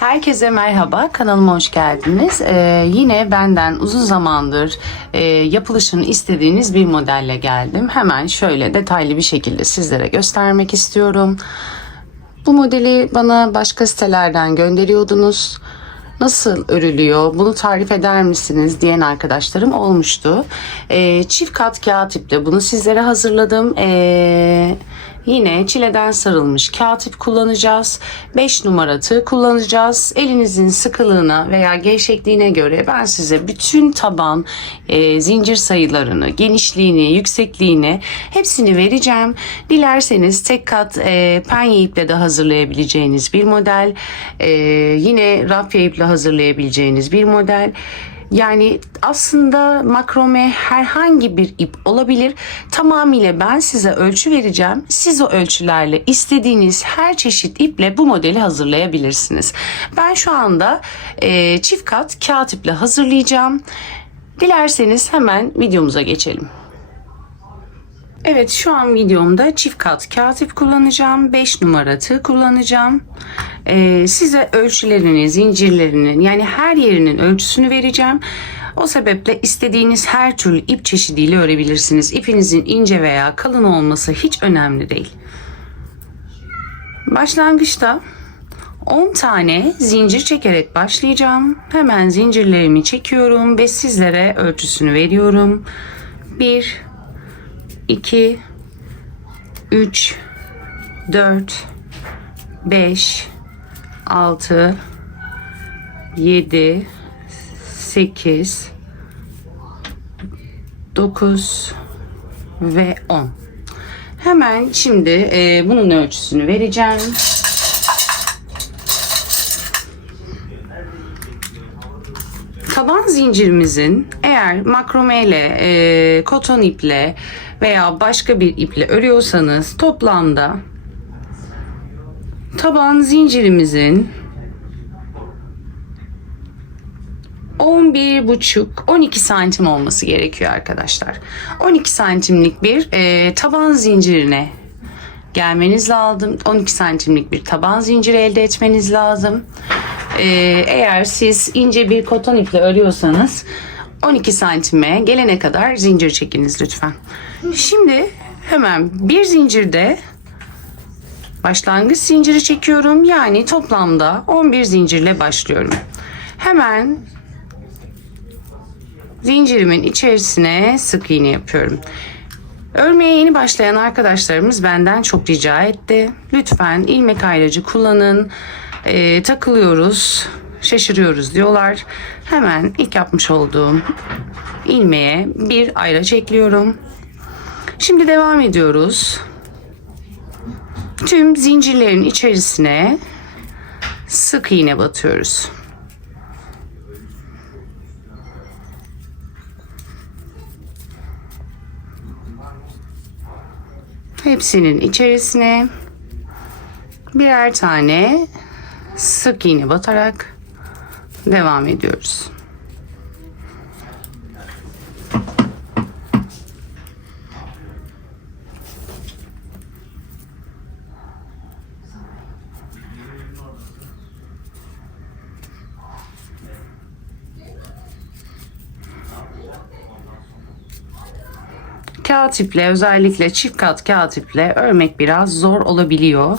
Herkese merhaba, kanalıma hoş geldiniz. Yine benden uzun zamandır yapılışını istediğiniz bir modelle geldim. Hemen şöyle detaylı bir şekilde sizlere göstermek istiyorum. Bu modeli bana başka sitelerden gönderiyordunuz. Nasıl örülüyor, bunu tarif eder misiniz diyen arkadaşlarım olmuştu. Çift kat kağıt iple bunu sizlere hazırladım. Yine çileden sarılmış kağıt ip kullanacağız. 5 numara tığ kullanacağız. Elinizin sıkılığına veya gevşekliğine göre ben size bütün taban zincir sayılarını, genişliğini, yüksekliğini hepsini vereceğim. Dilerseniz tek kat penye iple de hazırlayabileceğiniz bir model. Yine rafya iple hazırlayabileceğiniz bir model. Yani aslında makrome herhangi bir ip olabilir. Tamamıyla ben size ölçü vereceğim. Siz o ölçülerle istediğiniz her çeşit iple bu modeli hazırlayabilirsiniz. Ben şu anda çift kat kağıt iple hazırlayacağım. Dilerseniz hemen videomuza geçelim. Evet, şu an videomda çift kat kağıt ip kullanacağım. 5 numara tığ kullanacağım. Size ölçülerini, zincirlerinin yani her yerinin ölçüsünü vereceğim. O sebeple istediğiniz her türlü ip çeşidiyle örebilirsiniz. İpinizin ince veya kalın olması hiç önemli değil. Başlangıçta 10 tane zincir çekerek başlayacağım. Hemen zincirlerimi çekiyorum ve sizlere ölçüsünü veriyorum. 1 2 3 4 5 6 7 8 9 ve 10. Hemen şimdi bunun ölçüsünü vereceğim. Taban zincirimizin eğer makrome ile, koton iple veya başka bir iple örüyorsanız toplamda taban zincirimizin 11,5-12 santim olması gerekiyor arkadaşlar. 12 santimlik bir taban zincirine gelmeniz lazım. 12 santimlik bir taban zinciri elde etmeniz lazım. Eğer siz ince bir koton iple örüyorsanız 12 santime gelene kadar zincir çekiniz lütfen. Şimdi hemen bir zincirde başlangıç zinciri çekiyorum. Yani toplamda 11 zincirle başlıyorum. Hemen zincirimin içerisine sık iğne yapıyorum. Örmeye yeni başlayan arkadaşlarımız benden çok rica etti. Lütfen ilmek ayracı kullanın. Takılıyoruz, şaşırıyoruz diyorlar. Hemen ilk yapmış olduğum ilmeğe bir ayraç ekliyorum. Şimdi devam ediyoruz. Tüm zincirlerin içerisine sık iğne batıyoruz. Hepsinin içerisine birer tane sık iğne batarak devam ediyoruz. Kağıt iple, özellikle çift kat kağıt iple örmek biraz zor olabiliyor.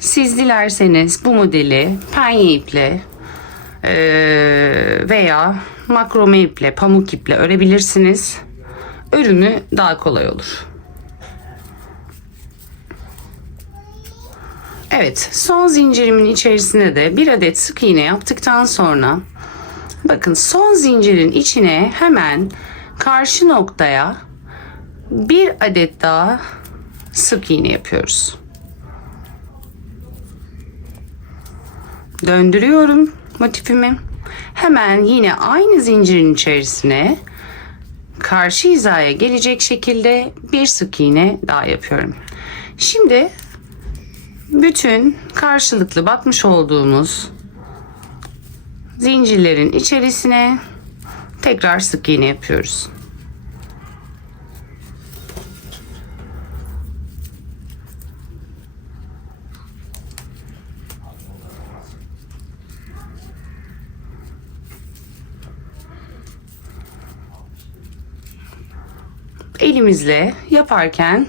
Siz dilerseniz bu modeli penye iple veya makrome iple, pamuk iple örebilirsiniz. Örümü daha kolay olur. Evet, son zincirimin içerisine de bir adet sık iğne yaptıktan sonra bakın son zincirin içine hemen karşı noktaya bir adet daha sık iğne yapıyoruz. Döndürüyorum motifimi. Hemen yine aynı zincirin içerisine karşı hizaya gelecek şekilde bir sık iğne daha yapıyorum. Şimdi bütün karşılıklı batmış olduğumuz zincirlerin içerisine tekrar sık iğne yapıyoruz. elimizle yaparken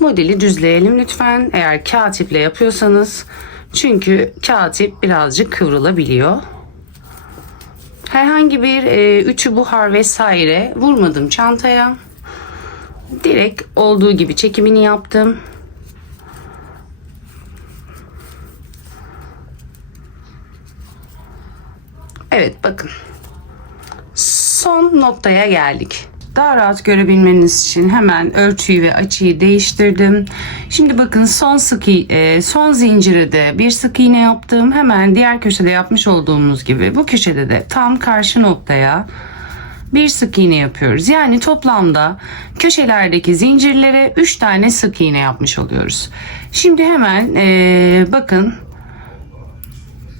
modeli düzleyelim lütfen. Eğer kağıt iple yapıyorsanız, çünkü kağıt ip birazcık kıvrılabiliyor. Herhangi bir ütü, buhar vesaire vurmadım çantaya. Direkt olduğu gibi çekimini yaptım. Evet, bakın. Son noktaya geldik. Daha rahat görebilmeniz için hemen ölçüyü ve açıyı değiştirdim. Şimdi bakın, son zinciri de bir sık iğne yaptım. Hemen diğer köşede yapmış olduğumuz gibi bu köşede de tam karşı noktaya bir sık iğne yapıyoruz. Yani toplamda köşelerdeki zincirlere 3 tane sık iğne yapmış oluyoruz. Şimdi hemen bakın,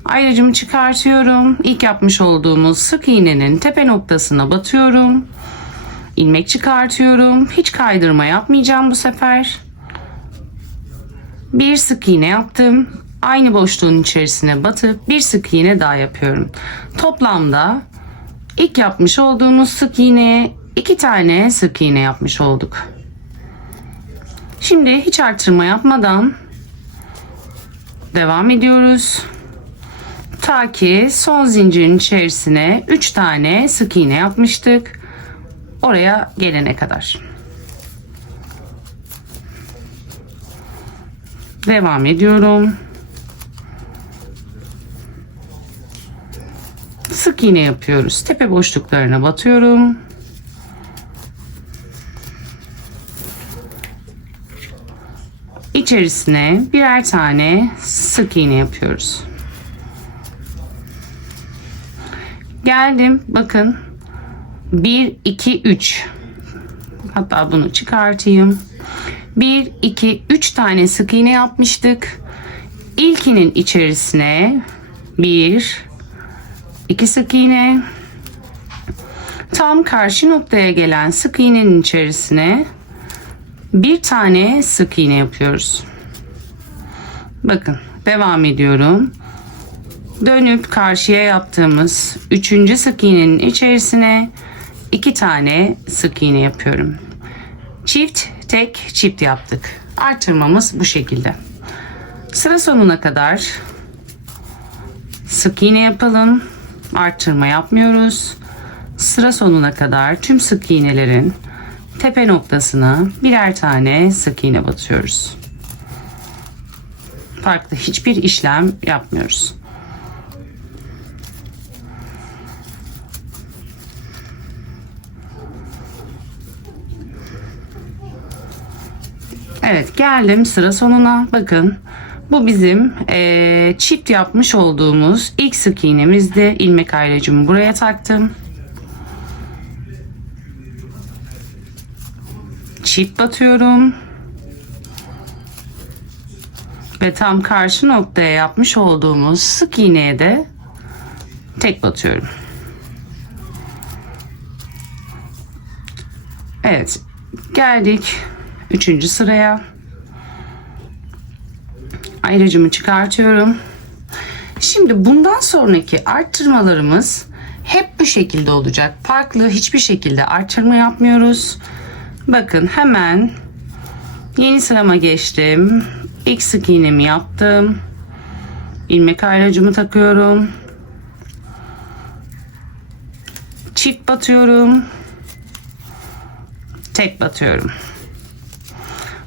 ayracımı çıkartıyorum. İlk yapmış olduğumuz sık iğnenin tepe noktasına batıyorum. İlmek çıkartıyorum. Hiç kaydırma yapmayacağım bu sefer. Bir sık iğne yaptım. Aynı boşluğun içerisine batıp bir sık iğne daha yapıyorum. Toplamda ilk yapmış olduğumuz sık iğneye 2 tane sık iğne yapmış olduk. Şimdi hiç artırma yapmadan devam ediyoruz. Ta ki son zincirin içerisine 3 tane sık iğne yapmıştık. Oraya gelene kadar. Devam ediyorum. Sık iğne yapıyoruz. Tepe boşluklarına batıyorum. İçerisine birer tane sık iğne yapıyoruz. Geldim. Bakın. 1, 2, 3. Hatta bunu çıkartayım. 1, 2, 3 tane sık iğne yapmıştık. İlkinin içerisine 1, 2 sık iğne. Tam karşı noktaya gelen sık iğnenin içerisine bir tane sık iğne yapıyoruz. Bakın, devam ediyorum. Dönüp karşıya yaptığımız 3. sık iğnenin içerisine 2 tane sık iğne yapıyorum. Çift, tek, çift yaptık. Artırmamız bu şekilde. Sıra sonuna kadar sık iğne yapalım. Artırma yapmıyoruz. Sıra sonuna kadar tüm sık iğnelerin tepe noktasına birer tane sık iğne batıyoruz. Farklı hiçbir işlem yapmıyoruz. Evet, geldim sıra sonuna. Bakın, bu bizim çift yapmış olduğumuz ilk sık iğnemizde. İlmek ayracımı buraya taktım. Çift batıyorum. Ve tam karşı noktaya yapmış olduğumuz sık iğneye de tek batıyorum. Evet, geldik 3. sıraya. Ayracımı çıkartıyorum. Şimdi bundan sonraki arttırmalarımız hep bu şekilde olacak. Farklı hiçbir şekilde arttırma yapmıyoruz. Bakın, hemen yeni sırama geçtim. İlk sık iğnemi yaptım. İlmek ayracımı takıyorum. Çift batıyorum. Tek batıyorum.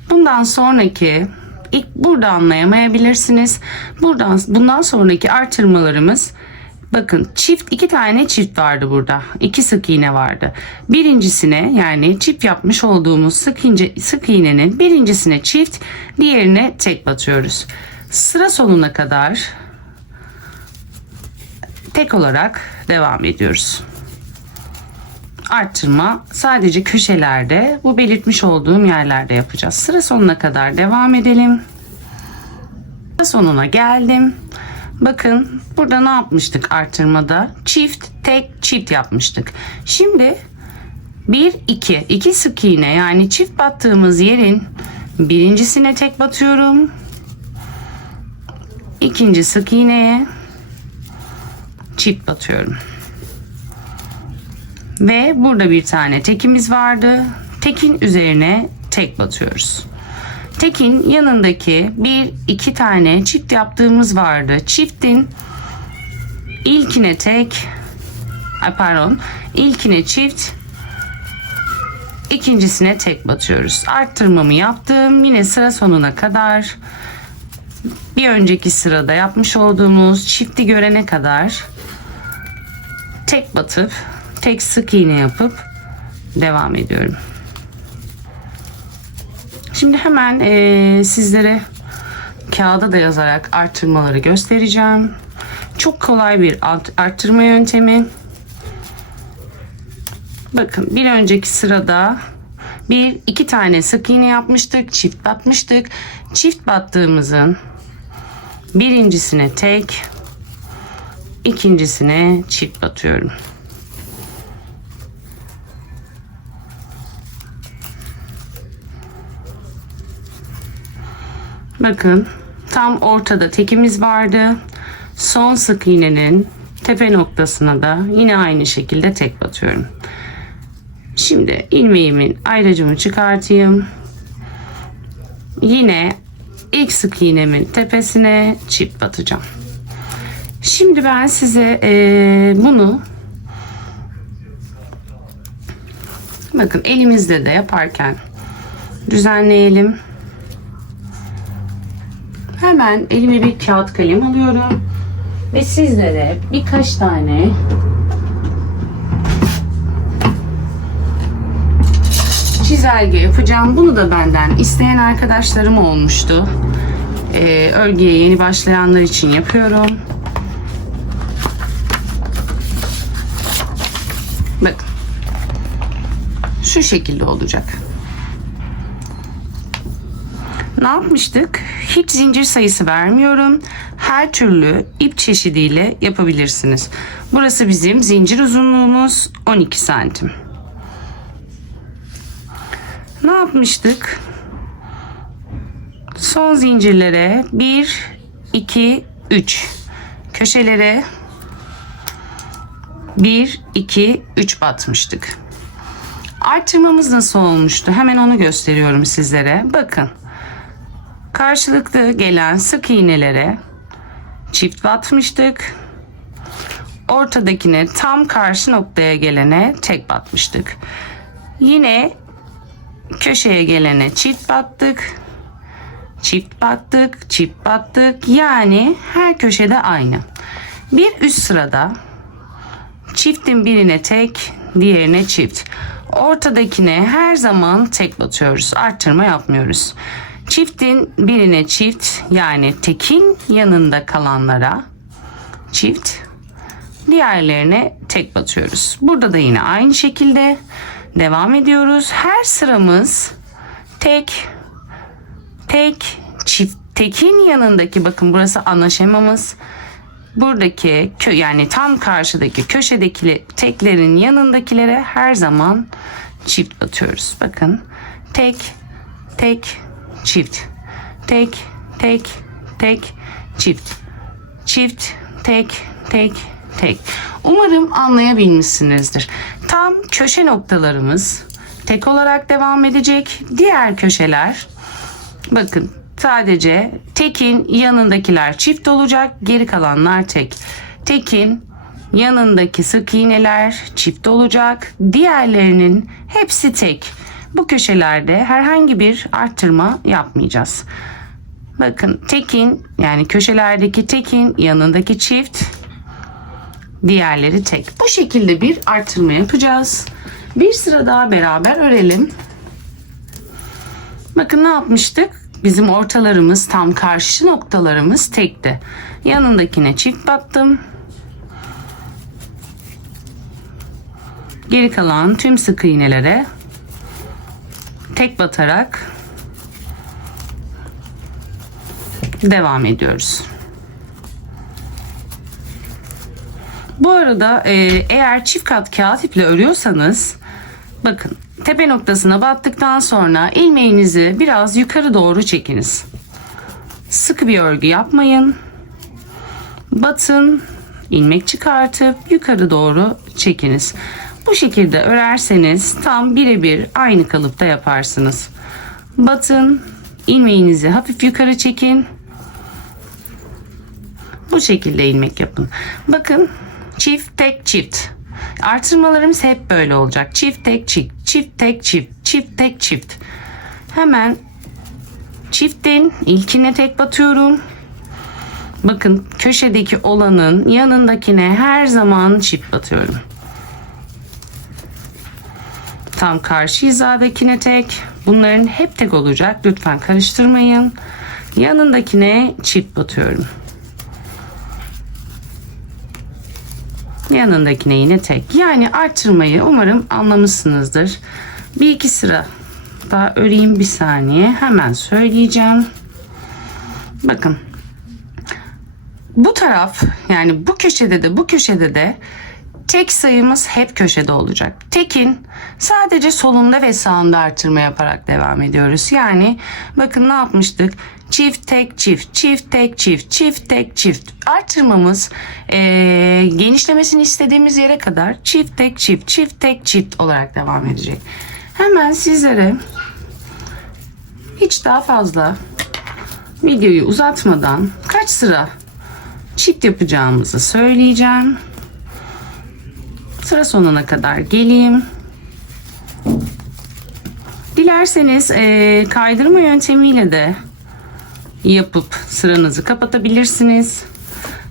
Bundan sonraki ilk burada anlayamayabilirsiniz. Bundan sonraki artırmalarımız, bakın, çift, 2 tane çift vardı burada. 2 sık iğne vardı. Birincisine, yani çift yapmış olduğumuz sık iğnenin birincisine çift, diğerine tek batıyoruz. Sıra sonuna kadar tek olarak devam ediyoruz. Arttırma sadece köşelerde, bu belirtmiş olduğum yerlerde yapacağız. Sıra sonuna kadar devam edelim. Sıra sonuna geldim. Bakın, burada ne yapmıştık arttırmada? Çift, tek, çift yapmıştık. Şimdi 1, 2 sık iğne, yani çift battığımız yerin birincisine tek batıyorum. İkinci sık iğneye çift batıyorum. Ve burada bir tane tekimiz vardı. tekin üzerine tek batıyoruz. Tekin yanındaki 1-2 tane çift yaptığımız vardı. Çiftin ilkine tek, ilkine çift, ikincisine tek batıyoruz. Arttırmamı yaptım. Yine sıra sonuna kadar bir önceki sırada yapmış olduğumuz çifti görene kadar tek batıp tek sık iğne yapıp devam ediyorum. Şimdi hemen sizlere kağıda da yazarak arttırmaları göstereceğim. Çok kolay bir arttırma yöntemi. Bakın bir önceki sırada 1-2 tane sık iğne yapmıştık, çift batmıştık. Çift battığımızın birincisine tek, ikincisine çift batıyorum. Bakın tam ortada tekimiz vardı. Son sık iğnenin tepe noktasına da yine aynı şekilde tek batıyorum. Şimdi ilmeğimin ayracımı çıkartayım. Yine ilk sık iğnemin tepesine çift batacağım. Şimdi ben size bunu bakın elimizde de yaparken düzenleyelim. Hemen elime bir kağıt kalem alıyorum ve sizlere birkaç tane çizelge yapacağım. Bunu da benden isteyen arkadaşlarım olmuştu. Örgüye yeni başlayanlar için yapıyorum. Bakın. Şu şekilde olacak. Ne yapmıştık? Hiç zincir sayısı vermiyorum. Her türlü ip çeşidiyle yapabilirsiniz. Burası bizim zincir uzunluğumuz 12 santim. Ne yapmıştık? Son zincirlere 1, 2, 3 köşelere 1, 2, 3 batmıştık. Artırmamız nasıl olmuştu? Hemen onu gösteriyorum sizlere. Bakın. Karşılıklı gelen sık iğnelere çift batmıştık. Ortadakine tam karşı noktaya gelene tek batmıştık. Yine köşeye gelene çift battık. Çift battık, çift battık. Yani her köşede aynı. Bir üst sırada çiftin birine tek, diğerine çift. Ortadakine her zaman tek batıyoruz. Arttırma yapmıyoruz. Çiftin birine çift, yani tekin yanında kalanlara çift, diğerlerine tek batıyoruz. Burada da yine aynı şekilde devam ediyoruz. Her sıramız tek, tek, çift. Tekin yanındaki, bakın burası ana şemamız. Buradaki yani tam karşıdaki köşedeki teklerin yanındakilere her zaman çift batıyoruz. Bakın tek, tek, çift, tek, tek, tek, çift, çift, tek, tek, tek. Umarım anlayabilmişsinizdir. Tam köşe noktalarımız tek olarak devam edecek. Diğer köşeler, bakın sadece tekin yanındakiler çift olacak. Geri kalanlar tek. Tekin yanındaki sık iğneler çift olacak. Diğerlerinin hepsi tek. Bu köşelerde herhangi bir arttırma yapmayacağız. Bakın tekin, yani köşelerdeki tekin yanındaki çift, diğerleri tek. Bu şekilde bir arttırma yapacağız. Bir sıra daha beraber örelim. Bakın ne yapmıştık? Bizim ortalarımız, tam karşı noktalarımız tekti. Yanındakine çift battım. Geri kalan tüm sık iğnelere tek batarak devam ediyoruz. Bu arada eğer çift kat kağıt iple örüyorsanız, bakın tepe noktasına battıktan sonra ilmeğinizi biraz yukarı doğru çekiniz. Sıkı bir örgü yapmayın. Batın, ilmek çıkartıp yukarı doğru çekiniz. Bu şekilde örerseniz tam birebir aynı kalıpta yaparsınız. Batın, ilmeğinizi hafif yukarı çekin. Bu şekilde ilmek yapın. Bakın, çift tek çift. Artırmalarımız hep böyle olacak. Çift tek çift, çift tek çift, çift tek çift. Hemen çiftin ilkine tek batıyorum. Bakın, köşedeki olanın yanındakine her zaman çift batıyorum. Tam karşı hizadakine tek. Bunların hep tek olacak. Lütfen karıştırmayın. Yanındakine çift batıyorum. Yanındakine yine tek. Yani artırmayı umarım anlamışsınızdır. Bir iki sıra daha öreyim, bir saniye. Hemen söyleyeceğim. Bakın. Bu taraf, yani bu köşede de bu köşede de tek sayımız hep köşede olacak. Tekin sadece solunda ve sağında artırma yaparak devam ediyoruz. Yani bakın ne yapmıştık? Çift tek çift, çift tek çift, çift tek çift. Artırmamız genişlemesini istediğimiz yere kadar çift tek çift, çift tek çift olarak devam edecek. Hemen sizlere hiç daha fazla videoyu uzatmadan kaç sıra çift yapacağımızı söyleyeceğim. Sıra sonuna kadar geleyim. Dilerseniz kaydırma yöntemiyle de yapıp sıranızı kapatabilirsiniz.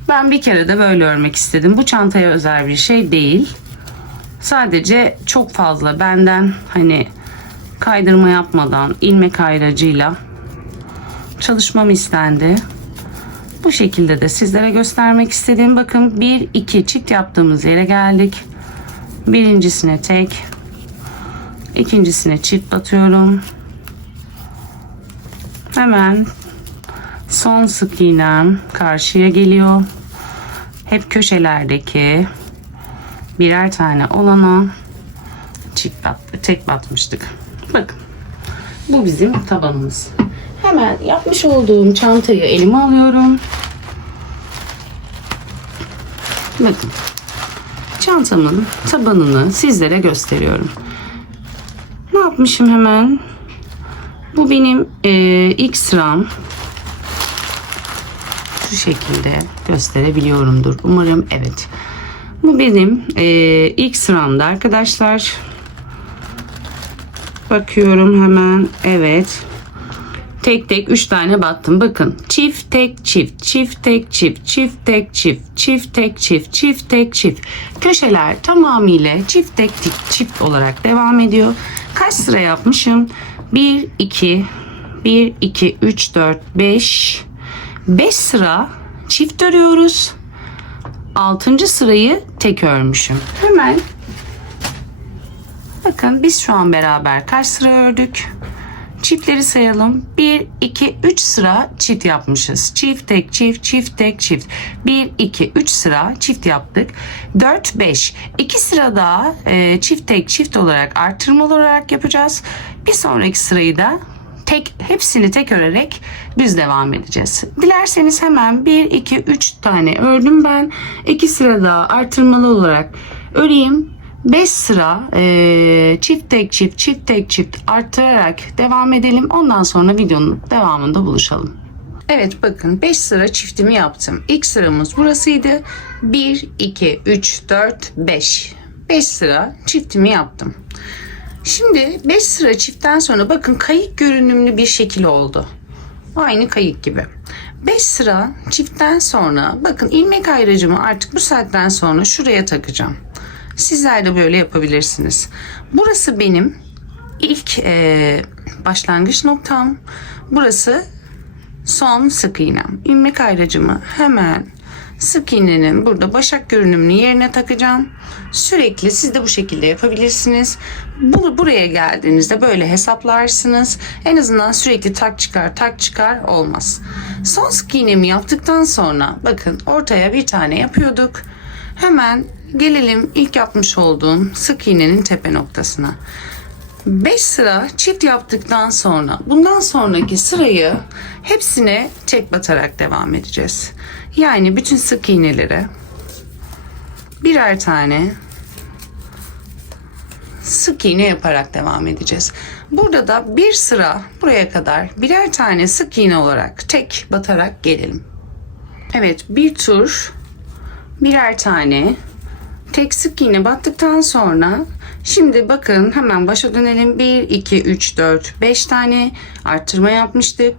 Ben bir kere de böyle örmek istedim. Bu çantaya özel bir şey değil. Sadece çok fazla benden hani kaydırma yapmadan ilmek ayracıyla çalışmam istendi. Bu şekilde de sizlere göstermek istedim. Bakın 1-2 çift yaptığımız yere geldik. Birincisine tek, ikincisine çift batıyorum. Hemen son sık iğnem karşıya geliyor. Hep köşelerdeki birer tane olana tek batmıştık. Bakın, bu bizim tabanımız. Hemen yapmış olduğum çantayı elime alıyorum. Bakın, çantamın tabanını sizlere gösteriyorum. Ne yapmışım hemen? Bu benim ilk sıram. Şu şekilde gösterebiliyorumdur. Umarım evet. Bu benim ilk sıramda arkadaşlar. Bakıyorum hemen. Evet. Tek tek 3 tane battım. Bakın, çift tek çift, çift tek çift, çift tek çift, çift tek çift, çift tek çift. Köşeler tamamıyla çift tek çift olarak devam ediyor. Kaç sıra yapmışım? 1 2 1 2 3 4 5 sıra çift örüyoruz. 6. sırayı tek örmüşüm. Hemen bakın, biz şu an beraber kaç sıra ördük? Çiftleri sayalım. 1 2 3 sıra çift yapmışız. Çift tek çift, çift tek çift. 1 2 3 sıra çift yaptık. 4 5. 2 sıra daha çift tek çift olarak artırmalı olarak yapacağız. Bir sonraki sırayı da hepsini tek örerek düz devam edeceğiz. Dilerseniz hemen 1 2 3 tane ördüm ben. 2 sıra daha artırmalı olarak öreyim. 5 sıra çift tek çift, çift tek çift arttırarak devam edelim. Ondan sonra videonun devamında buluşalım. Evet, bakın 5 sıra çiftimi yaptım. İlk sıramız burasıydı. 1 2 3 4 5. 5 sıra çiftimi yaptım. Şimdi 5 sıra çiftten sonra bakın, kayık görünümlü bir şekil oldu. Aynı kayık gibi. 5 sıra çiftten sonra bakın, ilmek ayracımı artık bu saatten sonra şuraya takacağım. Sizler de böyle yapabilirsiniz. Burası benim ilk başlangıç noktam. Burası son sık iğnem. İlmek ayracımı hemen sık iğnenin burada başak görünümlü yerine takacağım. Sürekli siz de bu şekilde yapabilirsiniz. Buraya geldiğinizde böyle hesaplarsınız. En azından sürekli tak çıkar olmaz. Son sık iğnemi yaptıktan sonra bakın, ortaya bir tane yapıyorduk. Hemen gelelim ilk yapmış olduğum sık iğnenin tepe noktasına. 5 sıra çift yaptıktan sonra bundan sonraki sırayı hepsine tek batarak devam edeceğiz. Yani bütün sık iğnelere birer tane sık iğne yaparak devam edeceğiz. Burada da bir sıra buraya kadar birer tane sık iğne olarak tek batarak gelelim. Evet, bir tur birer tane tek sık iğne battıktan sonra şimdi bakın hemen başa dönelim. 1 2 3 4 5 tane arttırma yapmıştık.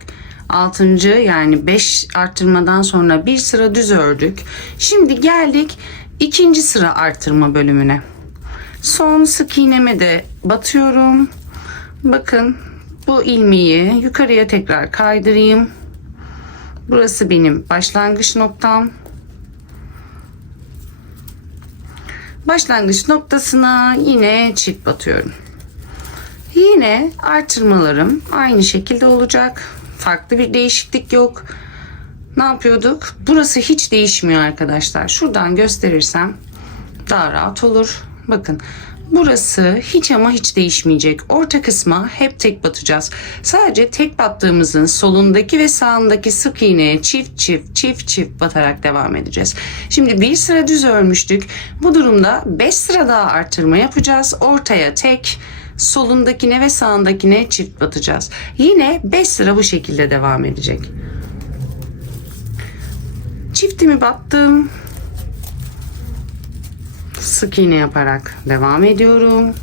6. yani 5 arttırmadan sonra bir sıra düz ördük. Şimdi geldik ikinci sıra arttırma bölümüne. Son sık iğneme de batıyorum. Bakın bu ilmeği yukarıya tekrar kaydırayım. Burası benim başlangıç noktam. Başlangıç noktasına yine çift batıyorum. Yine artırmalarım aynı şekilde olacak. Farklı bir değişiklik yok. Ne yapıyorduk? Burası hiç değişmiyor arkadaşlar. Şuradan gösterirsem daha rahat olur. Bakın burası hiç ama hiç değişmeyecek. Orta kısma hep tek batacağız. Sadece tek battığımızın solundaki ve sağındaki sık iğneye çift çift batarak devam edeceğiz. Şimdi bir sıra düz örmüştük. Bu durumda 5 sıra daha artırma yapacağız. Ortaya tek, solundakine ve sağındakine çift batacağız. Yine 5 sıra bu şekilde devam edecek. Çiftimi battım. Sık iğne yaparak devam ediyorum.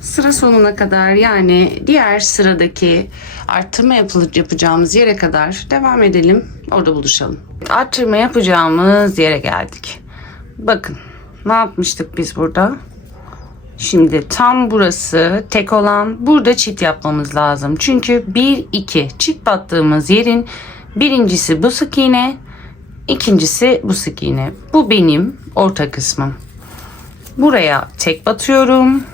Sıra sonuna kadar, yani diğer sıradaki arttırma yapacağımız yere kadar devam edelim. Orada buluşalım. Arttırma yapacağımız yere geldik. Bakın ne yapmıştık biz burada? Şimdi tam burası tek olan, burada çift yapmamız lazım. Çünkü 1 2 çift battığımız yerin birincisi bu sık iğne, İkincisi bu sık iğne. Bu benim orta kısmım. Buraya tek batıyorum.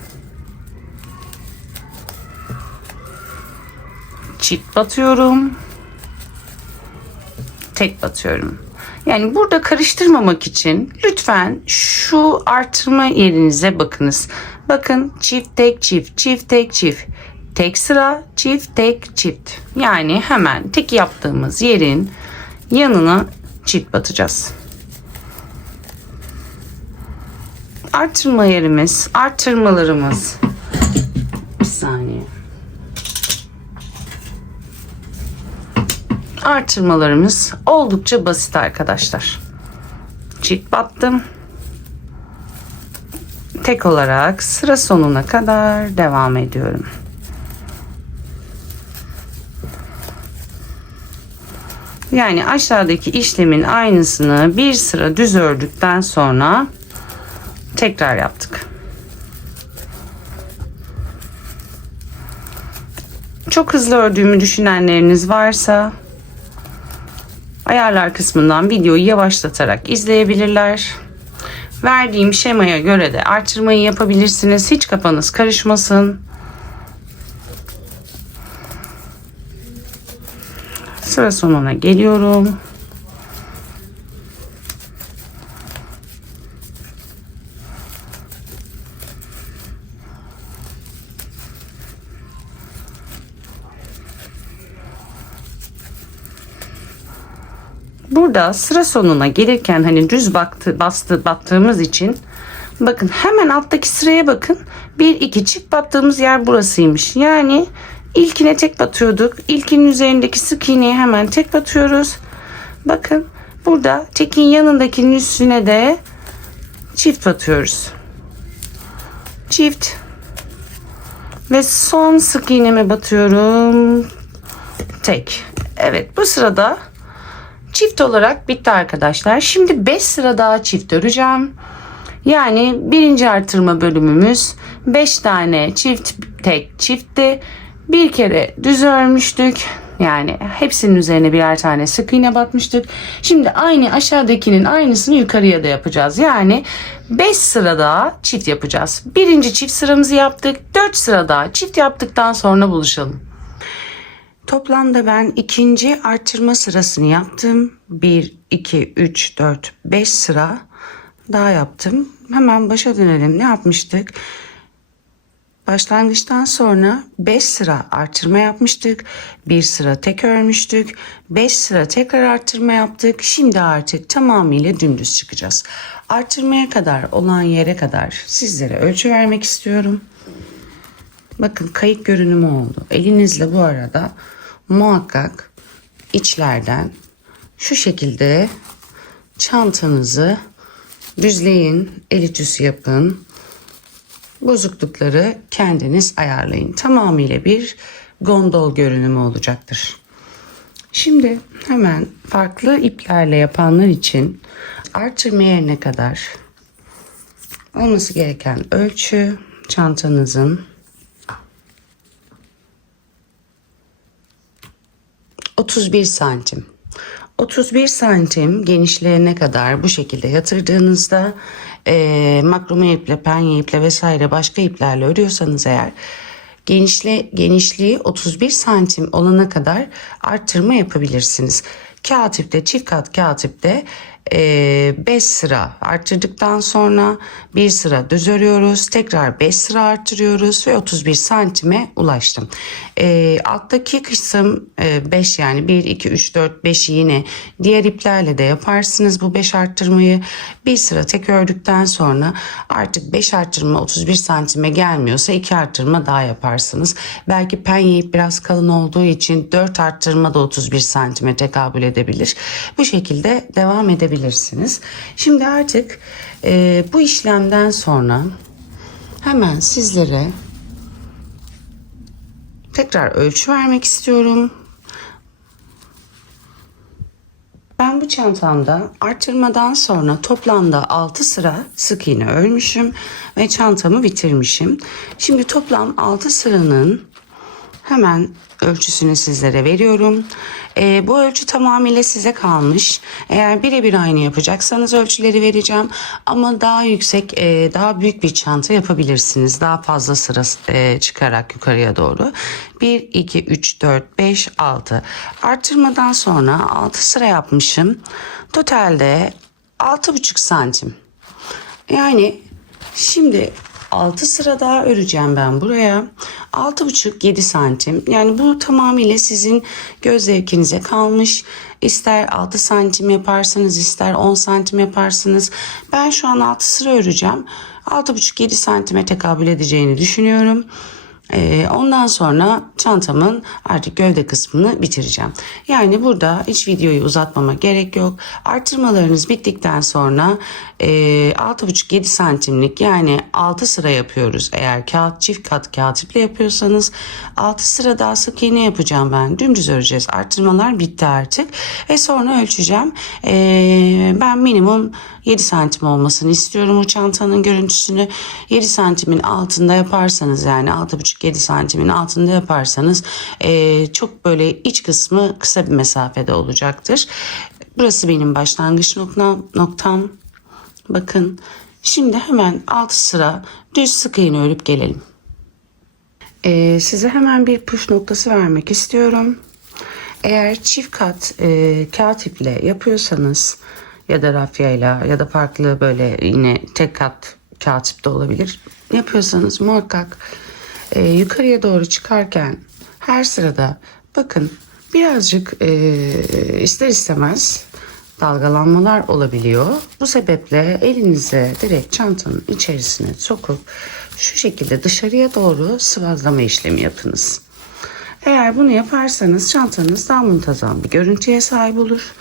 Çift batıyorum. Tek batıyorum. Yani burada karıştırmamak için lütfen şu artırma yerinize bakınız. Bakın çift tek çift, çift tek çift. Tek sıra çift tek çift. Yani hemen tek yaptığımız yerin yanına çift batacağız. Artırma yerimiz, artırmalarımız. Bir saniye. Artırmalarımız oldukça basit arkadaşlar. Çift battım. Tek olarak sıra sonuna kadar devam ediyorum. Yani aşağıdaki işlemin aynısını bir sıra düz ördükten sonra tekrar yaptık. Çok hızlı ördüğümü düşünenleriniz varsa ayarlar kısmından videoyu yavaşlatarak izleyebilirler. Verdiğim şemaya göre de artırmayı yapabilirsiniz. Hiç kafanız karışmasın. Sıra sonuna geliyorum. Burada sıra sonuna gelirken hani düz battığımız için bakın hemen alttaki sıraya bakın. 1 2 çift battığımız yer burasıymış. Yani İlkine tek batıyorduk. İlkinin üzerindeki sık iğneye hemen tek batıyoruz. Bakın burada tekin yanındakinin üstüne de çift batıyoruz. Çift ve son sık iğneme batıyorum. Tek. Evet, bu sırada çift olarak bitti arkadaşlar. Şimdi 5 sıra daha çift öreceğim. Yani birinci artırma bölümümüz 5 tane çift tek çiftti. Bir kere düz örmüştük. Yani hepsinin üzerine birer tane sık iğne batmıştık. Şimdi aynı aşağıdakinin aynısını yukarıya da yapacağız. Yani 5 sıra daha çift yapacağız. Birinci çift sıramızı yaptık. 4 sıra daha çift yaptıktan sonra buluşalım. Toplamda ben ikinci artırma sırasını yaptım. 1, 2, 3, 4, 5 sıra daha yaptım. Hemen başa dönelim. Ne yapmıştık? Başlangıçtan sonra 5 sıra artırma yapmıştık. 1 sıra tek örmüştük. 5 sıra tekrar artırma yaptık. Şimdi artık tamamıyla dümdüz çıkacağız. Artırmaya kadar olan yere kadar sizlere ölçü vermek istiyorum. Bakın kayık görünümü oldu. Elinizle bu arada muhakkak içlerden şu şekilde çantanızı düzleyin, el ütüsü yapın. Bozuklukları kendiniz ayarlayın. Tamamıyla bir gondol görünümü olacaktır. Şimdi hemen farklı iplerle yapanlar için artırma yerine kadar olması gereken ölçü çantanızın 31 santim. 31 santim genişliğine kadar bu şekilde yatırdığınızda makrome iple, penye iple vesaire başka iplerle örüyorsanız eğer genişliği 31 santim olana kadar arttırma yapabilirsiniz. Kağıt ipte, çift kat kağıt ipte 5 sıra arttırdıktan sonra bir sıra düz örüyoruz. Tekrar 5 sıra arttırıyoruz ve 31 santime ulaştım. Alttaki kısım 5 yani 1, 2, 3, 4, 5'i yine diğer iplerle de yaparsınız bu 5 arttırmayı. Bir sıra tek ördükten sonra artık 5 arttırma 31 santime gelmiyorsa 2 arttırma daha yaparsınız. Belki penye ip biraz kalın olduğu için 4 arttırma da 31 santime tekabül edebilir. Bu şekilde devam edebilirsiniz. Şimdi artık bu işlemden sonra hemen sizlere tekrar ölçü vermek istiyorum. Ben bu çantamda artırmadan sonra toplamda 6 sıra sık iğne örmüşüm ve çantamı bitirmişim. Şimdi toplam 6 sıranın hemen ölçüsünü sizlere veriyorum. Bu ölçü tamamıyla size kalmış. Eğer birebir aynı yapacaksanız ölçüleri vereceğim. Ama daha yüksek, daha büyük bir çanta yapabilirsiniz. Daha fazla sıra çıkarak yukarıya doğru. 1, 2, 3, 4, 5, 6. Artırmadan sonra 6 sıra yapmışım. Totalde 6,5 santim. Yani şimdi 6 sıra daha öreceğim ben buraya. 6,5-7 santim. Yani bu tamamıyla sizin göz zevkinize kalmış. İster 6 santim yaparsınız, ister 10 santim yaparsınız. Ben şu an 6 sıra öreceğim. 6,5-7 santime tekabül edeceğini düşünüyorum. Ondan sonra çantamın artık gövde kısmını bitireceğim. Yani burada hiç videoyu uzatmama gerek yok. Artırmalarınız bittikten sonra 6,5-7 santimlik yani 6 sıra yapıyoruz. Eğer çift kat kağıt iple yapıyorsanız 6 sıra daha sık iğne yapacağım ben. Dümdüz öreceğiz. Artırmalar bitti artık. Ve sonra ölçeceğim. Ben minimum 7 santim olmasını istiyorum o çantanın görüntüsünü. 7 santimin altında yaparsanız yani 6,5-7 santimin altında yaparsanız çok böyle iç kısmı kısa bir mesafede olacaktır. Burası benim başlangıç noktam. Bakın şimdi hemen 6 sıra düz sık iğne örüp gelelim. Size hemen bir püf noktası vermek istiyorum. Eğer çift kat kağıt iple yapıyorsanız ya da rafyayla ya da farklı böyle yine tek kat kağıt ip de olabilir. Yapıyorsanız muhakkak yukarıya doğru çıkarken her sırada bakın birazcık ister istemez dalgalanmalar olabiliyor. Bu sebeple elinize direkt çantanın içerisine sokup şu şekilde dışarıya doğru sıvazlama işlemi yapınız. Eğer bunu yaparsanız çantanız daha muntazam bir görüntüye sahip olur.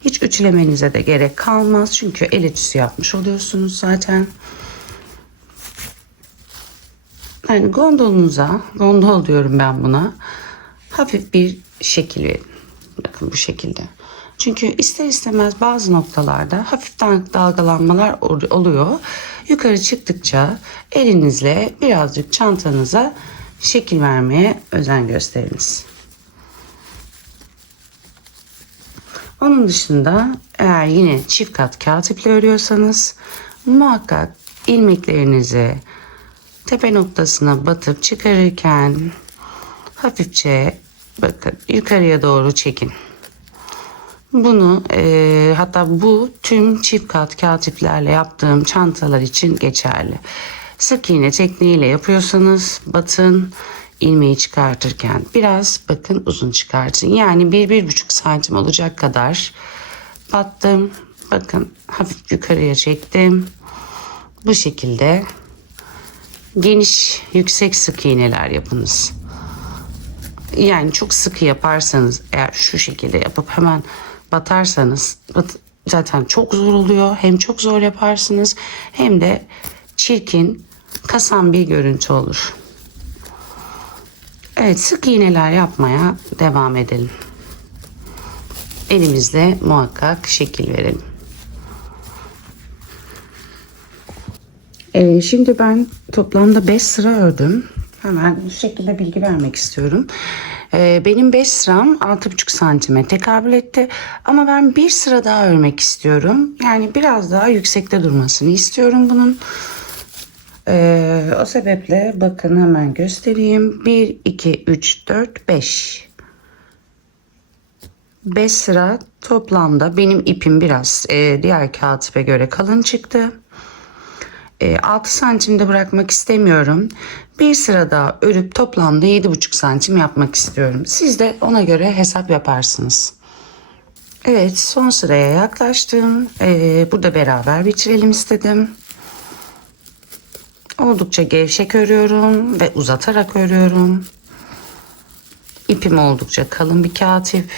Hiç ütülemenize de gerek kalmaz. Çünkü el ütüsü yapmış oluyorsunuz zaten. Yani gondol diyorum ben buna. Hafif bir şekil verin. Bakın bu şekilde. Çünkü ister istemez bazı noktalarda hafiften dalgalanmalar oluyor. Yukarı çıktıkça elinizle birazcık çantanıza şekil vermeye özen gösteriniz. Onun dışında eğer yine çift kat kağıt iple örüyorsanız muhakkak ilmeklerinizi tepe noktasına batıp çıkarırken hafifçe bakın yukarıya doğru çekin. Bunu hatta bu tüm çift kat kağıt iplerle yaptığım çantalar için geçerli. Sık iğne tekniğiyle yapıyorsanız batın, ilmeği çıkartırken biraz bakın uzun çıkartın. Yani 1-1,5 santim olacak kadar battım. Bakın hafif yukarıya çektim. Bu şekilde geniş, yüksek sık iğneler yapınız. Yani çok sıkı yaparsanız, eğer şu şekilde yapıp hemen batarsanız zaten çok zor oluyor. Hem çok zor yaparsınız hem de çirkin, kasan bir görüntü olur. Evet, sık iğneler yapmaya devam edelim. Elimizle muhakkak şekil verelim. Şimdi ben toplamda 5 sıra ördüm. Hemen bu şekilde bilgi vermek istiyorum. Benim 5 sıram 6,5 santime tekabül etti. Ama ben bir sıra daha örmek istiyorum. Yani biraz daha yüksekte durmasını istiyorum bunun. O sebeple bakın hemen göstereyim. 1, 2, 3, 4, 5. 5 sıra toplamda. Benim ipim biraz diğer kağıt ipe göre kalın çıktı. 6 santimde bırakmak istemiyorum. Bir sıra daha örüp toplamda 7,5 santim yapmak istiyorum. Siz de ona göre hesap yaparsınız. Evet, son sıraya yaklaştım. Burada beraber bitirelim istedim. Oldukça gevşek örüyorum ve uzatarak örüyorum. İpim oldukça kalın bir kağıt ip.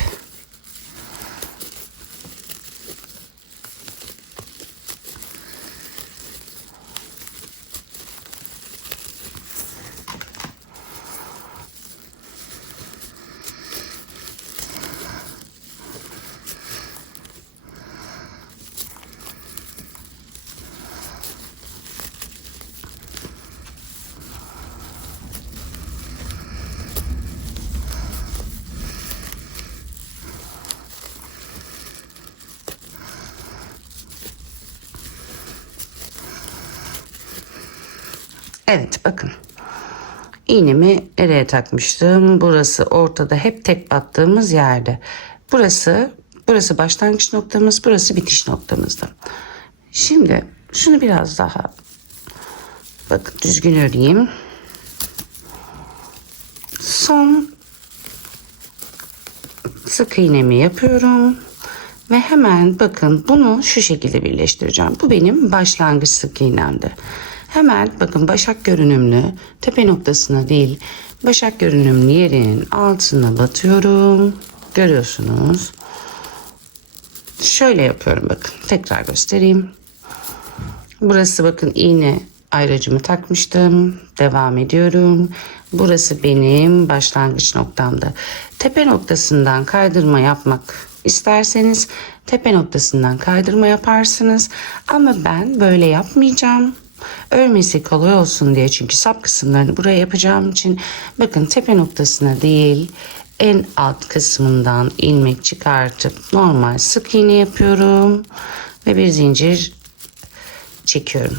Evet, bakın. İğnemi nereye takmıştım? Burası ortada, hep tek battığımız yerde. Burası başlangıç noktamız, burası bitiş noktamızdı. Şimdi şunu biraz daha bakın düzgün öreyim. Son sık iğnemi yapıyorum ve hemen bakın bunu şu şekilde birleştireceğim. Bu benim başlangıç sık iğnemdi. Hemen bakın başak görünümlü tepe noktasına değil, başak görünümlü yerinin altına batıyorum. Görüyorsunuz. Şöyle yapıyorum, bakın tekrar göstereyim. Burası bakın iğne ayracımı takmıştım. Devam ediyorum. Burası benim başlangıç noktamdı. Tepe noktasından kaydırma yapmak isterseniz tepe noktasından kaydırma yaparsınız. Ama ben böyle yapmayacağım. Örmesi kolay olsun diye, çünkü sap kısımlarını buraya yapacağım için bakın tepe noktasına değil en alt kısmından ilmek çıkartıp normal sık iğne yapıyorum ve bir zincir çekiyorum.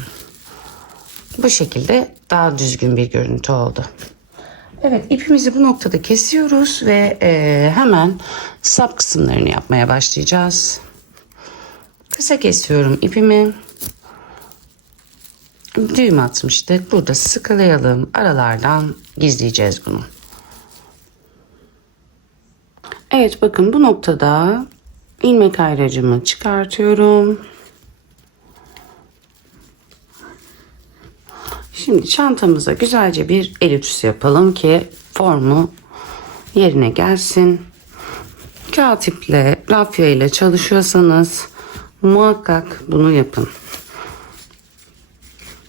Bu şekilde daha düzgün bir görüntü oldu. Evet, ipimizi bu noktada kesiyoruz ve hemen sap kısımlarını yapmaya başlayacağız. Kısa kesiyorum ipimi. Düğüm atmıştık. Burada sıkılayalım. Aralardan gizleyeceğiz bunu. Evet, bakın bu noktada ilmek ayracımı çıkartıyorum. Şimdi çantamıza güzelce bir el ütüsü yapalım ki formu yerine gelsin. Kağıt iple, rafya ile çalışıyorsanız muhakkak bunu yapın.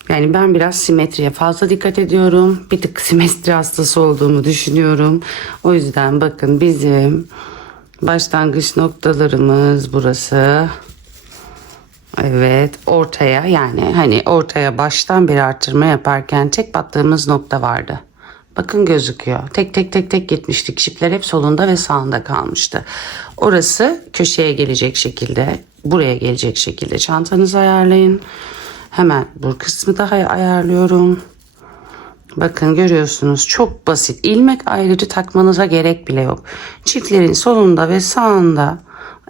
Yani ben biraz simetriye fazla dikkat ediyorum. Bir tık simetri hastası olduğumu düşünüyorum. O yüzden bakın bizim başlangıç noktalarımız burası. Evet, ortaya, yani hani ortaya baştan bir artırma yaparken tek battığımız nokta vardı. Bakın gözüküyor. Tek tek gitmiştik. Şipler hep solunda ve sağında kalmıştı. Orası köşeye gelecek şekilde, buraya gelecek şekilde çantanızı ayarlayın. Hemen bu kısmı daha ayarlıyorum. Bakın görüyorsunuz, çok basit. İlmek ayrıcı takmanıza gerek bile yok. Çiftlerin solunda ve sağında,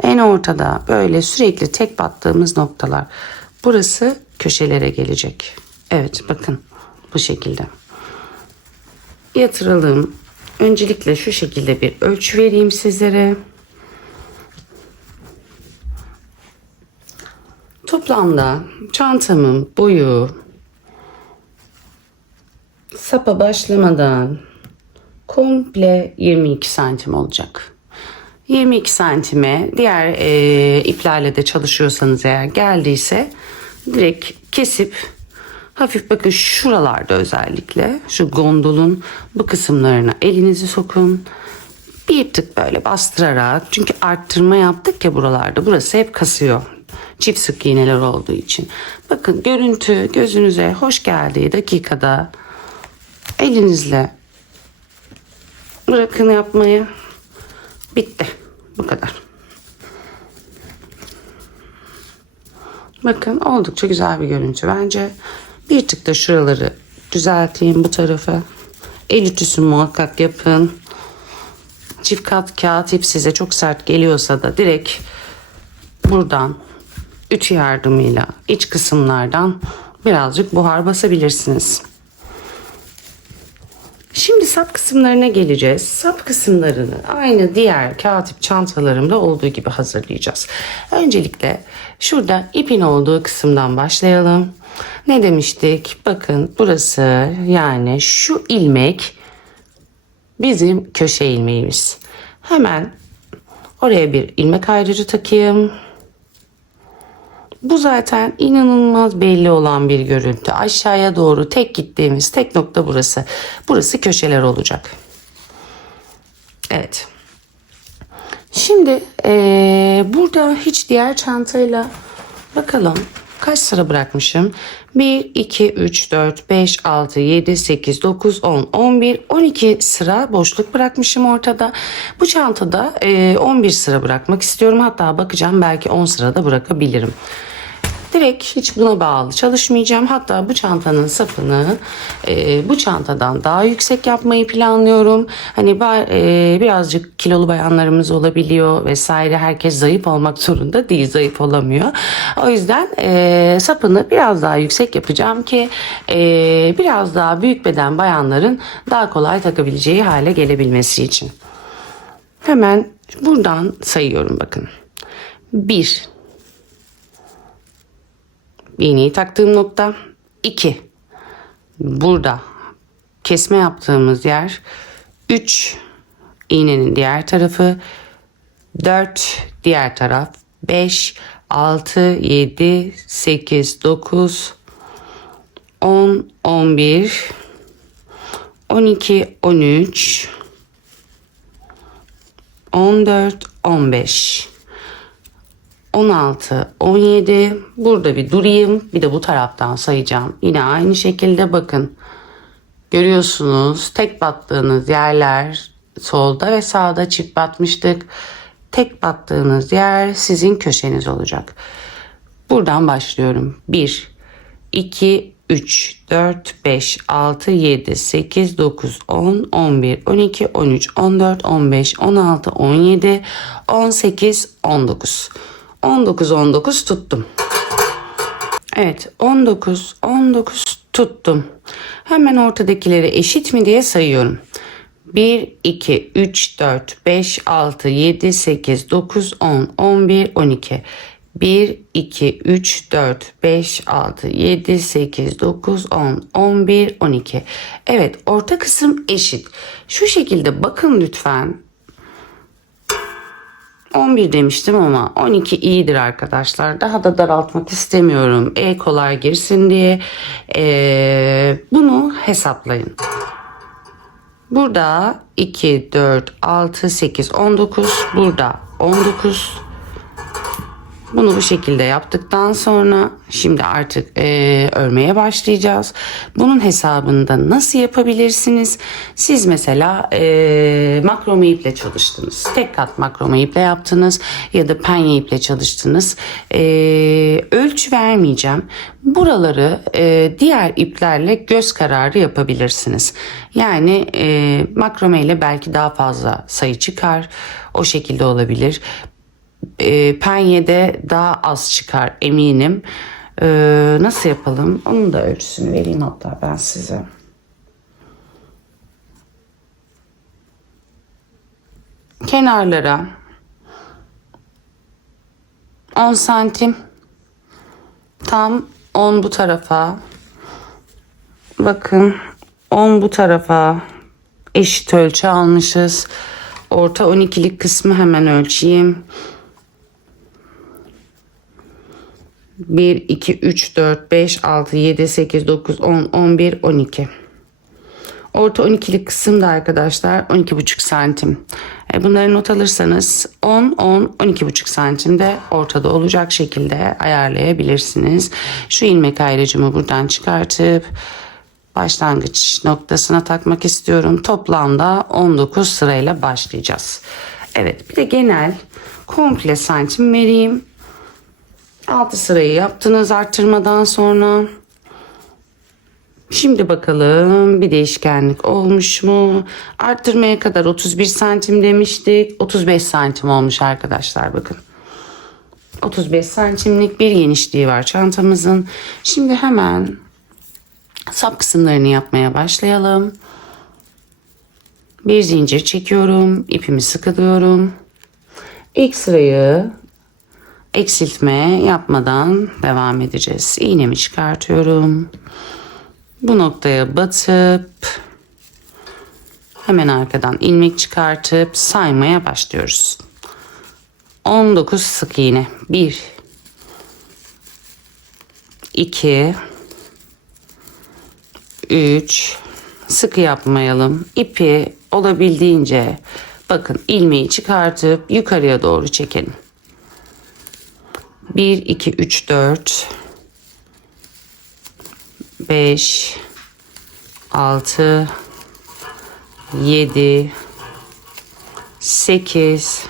en ortada böyle sürekli tek battığımız noktalar. Burası köşelere gelecek. Evet, bakın. Bu şekilde. Yatıralım. Öncelikle şu şekilde bir ölçü vereyim sizlere. Toplamda çantamın boyu sapa başlamadan komple 22 santim olacak. 22 santime diğer iplerle de çalışıyorsanız eğer geldiyse direkt kesip hafif bakın şuralarda özellikle şu gondolun bu kısımlarına elinizi sokun. Bir tık böyle bastırarak, çünkü arttırma yaptık ya buralarda, burası hep kasıyor. Çift sık iğneler olduğu için. Bakın görüntü gözünüze hoş geldiği dakikada elinizle bırakın yapmayı. Bitti. Bu kadar. Bakın oldukça güzel bir görüntü bence. Bir tık da şuraları düzelteyim bu tarafı. El ütüsü muhakkak yapın. Çift kat kağıt ip size çok sert geliyorsa da direkt buradan ütü yardımıyla iç kısımlardan birazcık buhar basabilirsiniz. Şimdi sap kısımlarına geleceğiz. Sap kısımlarını aynı diğer kağıt ip çantalarımda olduğu gibi hazırlayacağız. Öncelikle şurada ipin olduğu kısımdan başlayalım. Ne demiştik? Bakın burası, yani şu ilmek bizim köşe ilmeğimiz. Hemen oraya bir ilmek ayrıcı takayım. Bu zaten inanılmaz belli olan bir görüntü. Aşağıya doğru tek gittiğimiz tek nokta burası. Burası köşeler olacak. Evet. Şimdi burada hiç diğer çantayla bakalım kaç sıra bırakmışım. 1, 2, 3, 4, 5, 6, 7, 8, 9, 10, 11, 12 sıra boşluk bırakmışım ortada. Bu çantada 11 sıra bırakmak istiyorum. Hatta bakacağım, belki 10 sıra da bırakabilirim. Direkt hiç buna bağlı çalışmayacağım. Hatta bu çantanın sapını bu çantadan daha yüksek yapmayı planlıyorum. Hani birazcık kilolu bayanlarımız olabiliyor vesaire. Herkes zayıf olmak zorunda değil, zayıf olamıyor. O yüzden sapını biraz daha yüksek yapacağım ki biraz daha büyük beden bayanların daha kolay takabileceği hale gelebilmesi için. Hemen buradan sayıyorum bakın. 1, iğneyi taktığım nokta. 2, burada kesme yaptığımız yer. 3, iğnenin diğer tarafı. 4, diğer taraf. 5, 6, 7, 8, 9, 10, 11, 12, 13, 14, 15, 16, 17. Burada bir durayım. Bir de bu taraftan sayacağım. Yine aynı şekilde bakın. Görüyorsunuz tek battığınız yerler solda ve sağda çift batmıştık. Tek battığınız yer sizin köşeniz olacak. Buradan başlıyorum. 1, 2, 3, 4, 5, 6, 7, 8, 9, 10, 11, 12, 13, 14, 15, 16, 17, 18, 19. 19, 19 tuttum. Evet, 19, 19 tuttum. Hemen ortadakileri eşit mi diye sayıyorum. 1, 2, 3, 4, 5, 6, 7, 8, 9, 10, 11, 12. 1, 2, 3, 4, 5, 6, 7, 8, 9, 10, 11, 12. Evet, orta kısım eşit. Şu şekilde bakın lütfen. 11 demiştim ama 12 iyidir arkadaşlar. Daha da daraltmak istemiyorum. Kolay girsin diye. Bunu hesaplayın. Burada 2, 4, 6, 8, 19. Burada 19. Bunu bu şekilde yaptıktan sonra şimdi artık örmeye başlayacağız. Bunun hesabını da nasıl yapabilirsiniz? Siz mesela makrome iple çalıştınız. Tek kat makrome iple yaptınız ya da penye iple çalıştınız. Ölçü vermeyeceğim. Buraları diğer iplerle göz kararı yapabilirsiniz. Yani makrome ile belki daha fazla sayı çıkar. O şekilde olabilir. Penyede daha az çıkar eminim. Nasıl yapalım? Onun da ölçüsünü vereyim hatta ben size. Kenarlara 10 santim, tam 10 bu tarafa, bakın 10 bu tarafa eşit ölçü almışız. Orta 12'lik kısmı hemen ölçeyim. 1, 2, 3, 4, 5, 6, 7, 8, 9, 10, 11, 12. Orta 12'lik kısımda arkadaşlar 12,5 santim. Bunları not alırsanız 10, 10, 12,5 santimde ortada olacak şekilde ayarlayabilirsiniz. Şu ilmek ayrıcımı buradan çıkartıp başlangıç noktasına takmak istiyorum. Toplamda 19 sırayla başlayacağız. Evet, bir de genel komple santim vereyim. 6 sırayı yaptınız arttırmadan sonra. Şimdi bakalım bir değişkenlik olmuş mu? Arttırmaya kadar 31 santim demiştik. 35 santim olmuş arkadaşlar, bakın. 35 santimlik bir genişliği var çantamızın. Şimdi hemen sap kısımlarını yapmaya başlayalım. Bir zincir çekiyorum. İpimi sıkılıyorum. İlk sırayı eksiltme yapmadan devam edeceğiz. İğnemi çıkartıyorum. Bu noktaya batıp hemen arkadan ilmek çıkartıp saymaya başlıyoruz. 19 sık iğne. 1 2 3 sıkı yapmayalım. İpi olabildiğince bakın ilmeği çıkartıp yukarıya doğru çekelim. 1 2 3 4 5 6 7 8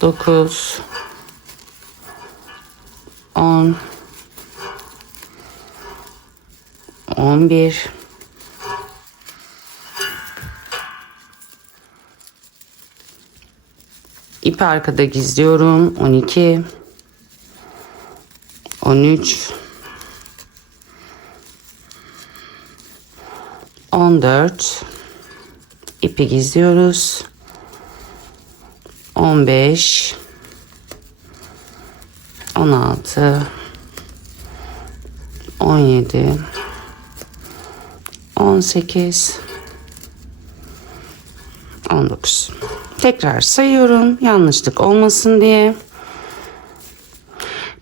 9 10 11 İpi arkada gizliyorum. 12 13 14 ipi gizliyoruz. 15 16 17 18 19. Tekrar sayıyorum yanlışlık olmasın diye.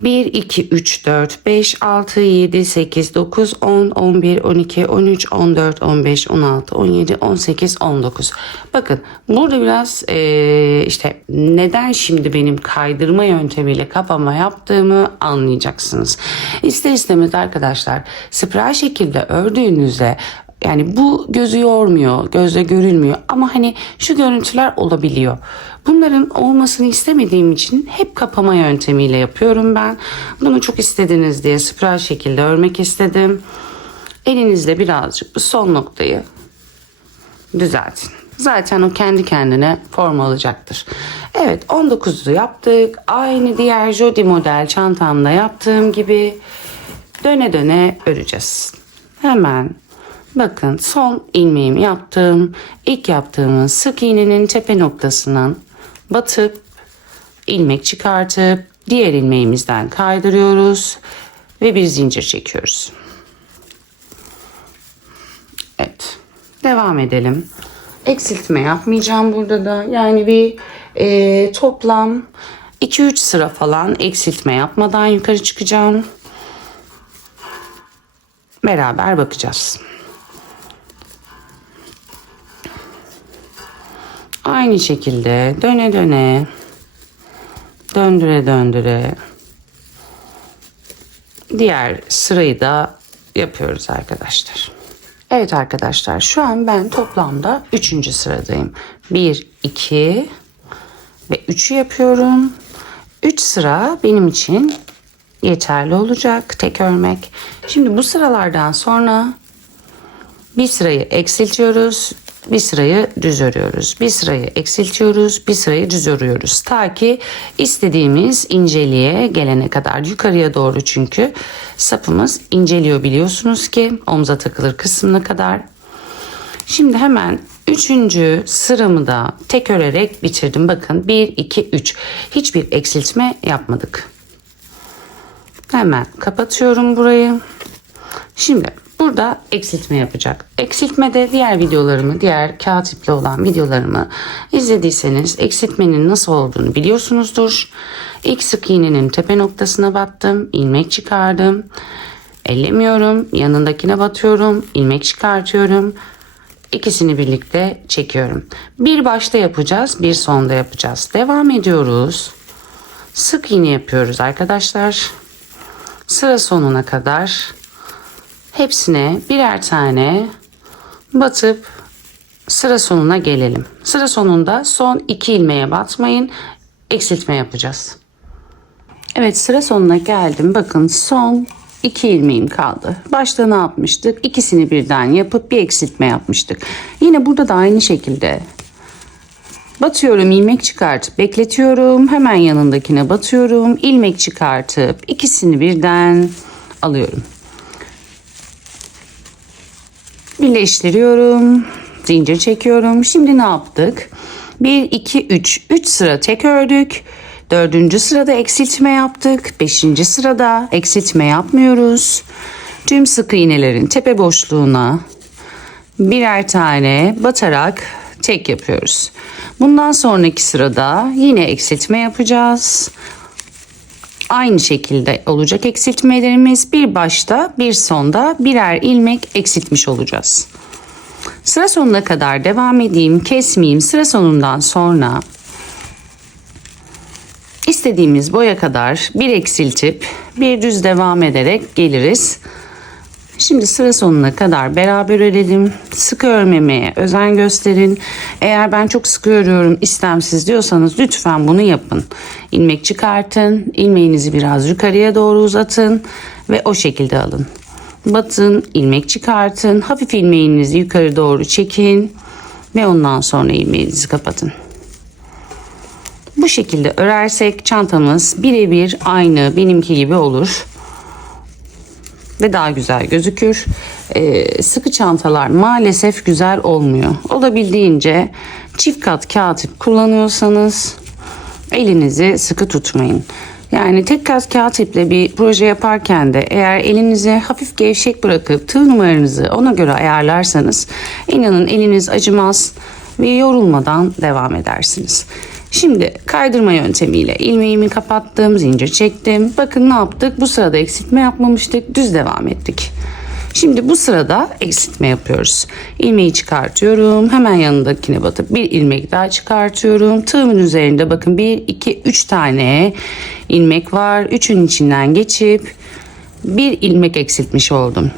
1 2 3 4 5 6 7 8 9 10 11 12 13 14 15 16 17 18 19. Bakın burada biraz işte neden şimdi benim kaydırma yöntemiyle kapama yaptığımı anlayacaksınız. İster istemez arkadaşlar spiral şekilde ördüğünüzde yani bu gözü yormuyor, gözle görülmüyor ama hani şu görüntüler olabiliyor. Bunların olmasını istemediğim için hep kapama yöntemiyle yapıyorum ben. Bunu çok istediniz diye spiral şekilde örmek istedim. Elinizle birazcık bu son noktayı düzeltin. Zaten o kendi kendine form alacaktır. Evet, 19'u yaptık. Aynı diğer Jodi model çantamda yaptığım gibi döne döne öreceğiz. Hemen bakın son ilmeğimi yaptım. İlk yaptığımız sık iğnenin tepe noktasından batıp ilmek çıkartıp diğer ilmeğimizden kaydırıyoruz ve bir zincir çekiyoruz. Evet, devam edelim. Eksiltme yapmayacağım burada da. Yani bir toplam 2-3 sıra falan eksiltme yapmadan yukarı çıkacağım. Beraber bakacağız. Aynı şekilde döne döne, döndüre döndüre diğer sırayı da yapıyoruz arkadaşlar. Evet arkadaşlar, şu an ben toplamda 3. sıradayım. 1, 2 ve 3'ü yapıyorum. 3 sıra benim için yeterli olacak tek örmek. Şimdi bu sıralardan sonra bir sırayı eksiltiyoruz. bir sırayı düz örüyoruz. Bir sırayı eksiltiyoruz. Bir sırayı düz örüyoruz. Ta ki istediğimiz inceliğe gelene kadar. Yukarıya doğru çünkü sapımız inceliyor biliyorsunuz ki omza takılır kısmına kadar. Şimdi hemen 3. sıramı da tek örerek bitirdim. Bakın 1, 2, 3. Hiçbir eksiltme yapmadık. Hemen kapatıyorum burayı. Şimdi burada eksiltme yapacak. Eksiltmede diğer videolarımı, diğer kağıt iple olan videolarımı izlediyseniz eksiltmenin nasıl olduğunu biliyorsunuzdur. İlk sık iğnenin tepe noktasına battım. İlmek çıkardım. Ellemiyorum. Yanındakine batıyorum. İlmek çıkartıyorum. İkisini birlikte çekiyorum. Bir başta yapacağız, bir sonda yapacağız. Devam ediyoruz. Sık iğne yapıyoruz arkadaşlar. Sıra sonuna kadar hepsine birer tane batıp sıra sonuna gelelim. Sıra sonunda son 2 ilmeğe batmayın. Eksiltme yapacağız. Evet, sıra sonuna geldim. Bakın son 2 ilmeğim kaldı. Başta ne yapmıştık? İkisini birden yapıp bir eksiltme yapmıştık. Yine burada da aynı şekilde batıyorum, ilmek çıkartıp bekletiyorum. Hemen yanındakine batıyorum. İlmek çıkartıp ikisini birden alıyorum. Birleştiriyorum. Zincir çekiyorum. Şimdi ne yaptık? 1, 2, 3. 3 sıra tek ördük. 4. sırada eksiltme yaptık. 5. sırada eksiltme yapmıyoruz. Tüm sık iğnelerin tepe boşluğuna birer tane batarak tek yapıyoruz. Bundan sonraki sırada yine eksiltme yapacağız. Aynı şekilde olacak eksiltmelerimiz. Bir başta bir sonda birer ilmek eksiltmiş olacağız. Sıra sonuna kadar devam edeyim, kesmeyeyim. Sıra sonundan sonra istediğimiz boya kadar bir eksiltip bir düz devam ederek geliriz. Şimdi sıra sonuna kadar beraber örelim. Sıkı örmemeye özen gösterin. Eğer ben çok sıkı örüyorum istemsiz diyorsanız lütfen bunu yapın. İlmek çıkartın. İlmeğinizi biraz yukarıya doğru uzatın ve o şekilde alın. Batın, ilmek çıkartın. Hafif ilmeğinizi yukarı doğru çekin ve ondan sonra ilmeğinizi kapatın. Bu şekilde örersek çantamız birebir aynı benimki gibi olur. Ve daha güzel gözükür. Sıkı çantalar maalesef güzel olmuyor. Olabildiğince çift kat kağıt ip kullanıyorsanız elinizi sıkı tutmayın. Yani tek kat kağıt iple bir proje yaparken de eğer elinizi hafif gevşek bırakıp tığ numaranızı ona göre ayarlarsanız inanın eliniz acımaz ve yorulmadan devam edersiniz. Şimdi kaydırma yöntemiyle ilmeğimi kapattım, zincir çektim. Bakın ne yaptık? Bu sırada eksiltme yapmamıştık, düz devam ettik. Şimdi bu sırada eksiltme yapıyoruz. İlmeği çıkartıyorum. Hemen yanındakine batıp bir ilmek daha çıkartıyorum. Tığımın üzerinde bakın 1, 2, 3 tane ilmek var. Üçün içinden geçip bir ilmek eksiltmiş oldum.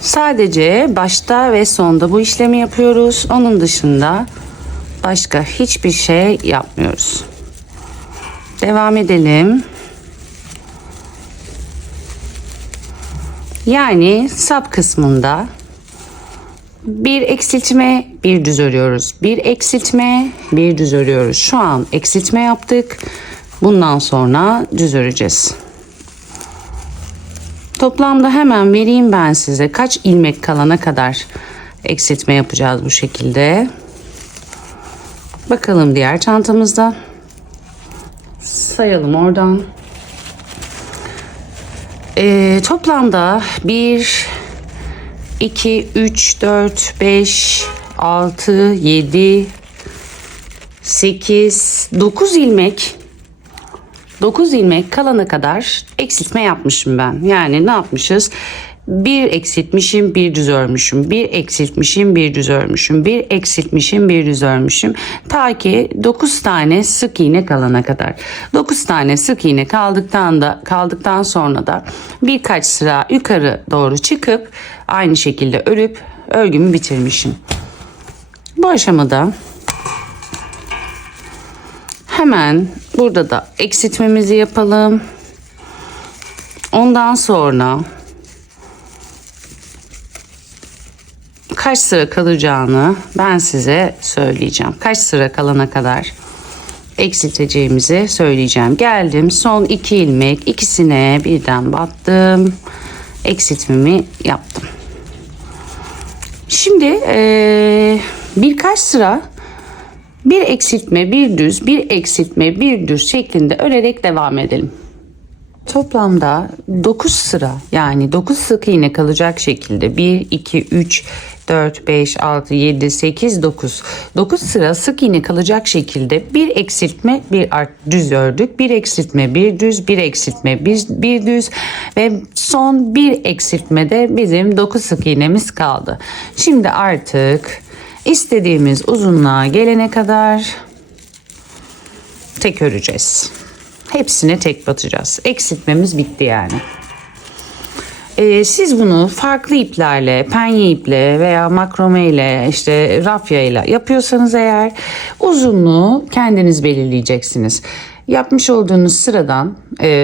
Sadece başta ve sonda bu işlemi yapıyoruz. Onun dışında başka hiçbir şey yapmıyoruz. Devam edelim. Yani sap kısmında bir eksiltme, bir düz örüyoruz. Bir eksiltme, bir düz örüyoruz. Şu an eksiltme yaptık. Bundan sonra düz öreceğiz. Toplamda hemen vereyim ben size kaç ilmek kalana kadar eksiltme yapacağız bu şekilde. Bakalım diğer çantamızda. Sayalım oradan. Toplamda 1, 2, 3, 4, 5, 6, 7, 8, 9 ilmek. 9 ilmek kalana kadar eksiltme yapmışım ben. Yani ne yapmışız? Bir eksiltmişim, bir düz örmüşüm. Bir eksiltmişim, bir düz örmüşüm. Bir eksiltmişim, bir düz örmüşüm. Ta ki 9 tane sık iğne kalana kadar. 9 tane sık iğne kaldıktan sonra da birkaç sıra yukarı doğru çıkıp aynı şekilde örüp örgümü bitirmişim. Bu aşamada hemen burada da eksiltmemizi yapalım. Ondan sonra kaç sıra kalacağını ben size söyleyeceğim. Kaç sıra kalana kadar eksilteceğimizi söyleyeceğim. Geldim, son 2 ilmek, ikisine birden battım, eksiltmemi yaptım. Şimdi birkaç sıra bir eksiltme bir düz, bir eksiltme bir düz şeklinde örerek devam edelim. Toplamda 9 sıra, yani 9 sık iğne kalacak şekilde 1, 2, 3, 4, 5, 6, 7, 8, 9. 9 sıra sık iğne kalacak şekilde bir eksiltme bir düz ördük. Bir eksiltme bir düz, bir eksiltme bir düz ve son bir eksiltmede bizim 9 sık iğnemiz kaldı. Şimdi artık istediğimiz uzunluğa gelene kadar tek öreceğiz. Hepsine tek batacağız. Eksiltmemiz bitti yani. Siz bunu farklı iplerle, penye iple veya makrome ile, işte rafya ile yapıyorsanız eğer uzunluğu kendiniz belirleyeceksiniz. Yapmış olduğunuz sıradan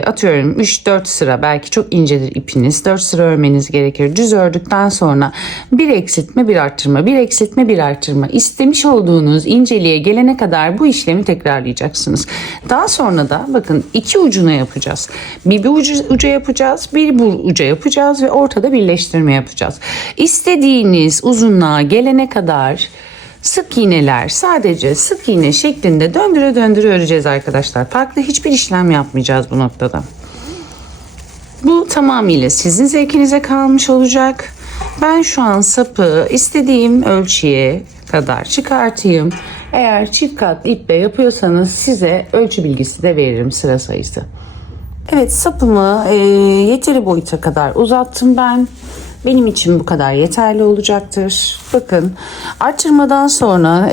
atıyorum 3-4 sıra, belki çok incedir ipiniz, 4 sıra örmeniz gerekir. Düz ördükten sonra bir eksiltme bir arttırma, bir eksiltme bir arttırma, istemiş olduğunuz inceliğe gelene kadar bu işlemi tekrarlayacaksınız. Daha sonra da bakın 2 ucuna yapacağız. Bir uca yapacağız, bir bu uca yapacağız ve ortada birleştirme yapacağız. İstediğiniz uzunluğa gelene kadar sık iğneler, sadece sık iğne şeklinde döndüre döndüre öreceğiz arkadaşlar. Farklı hiçbir işlem yapmayacağız bu noktada. Bu tamamıyla sizin zevkinize kalmış olacak. Ben şu an sapı istediğim ölçüye kadar çıkartayım. Eğer çift kat iple yapıyorsanız size ölçü bilgisi de veririm, sıra sayısı. Evet, sapımı yeteri boyuta kadar uzattım ben. Benim için bu kadar yeterli olacaktır. Bakın, arttırmadan sonra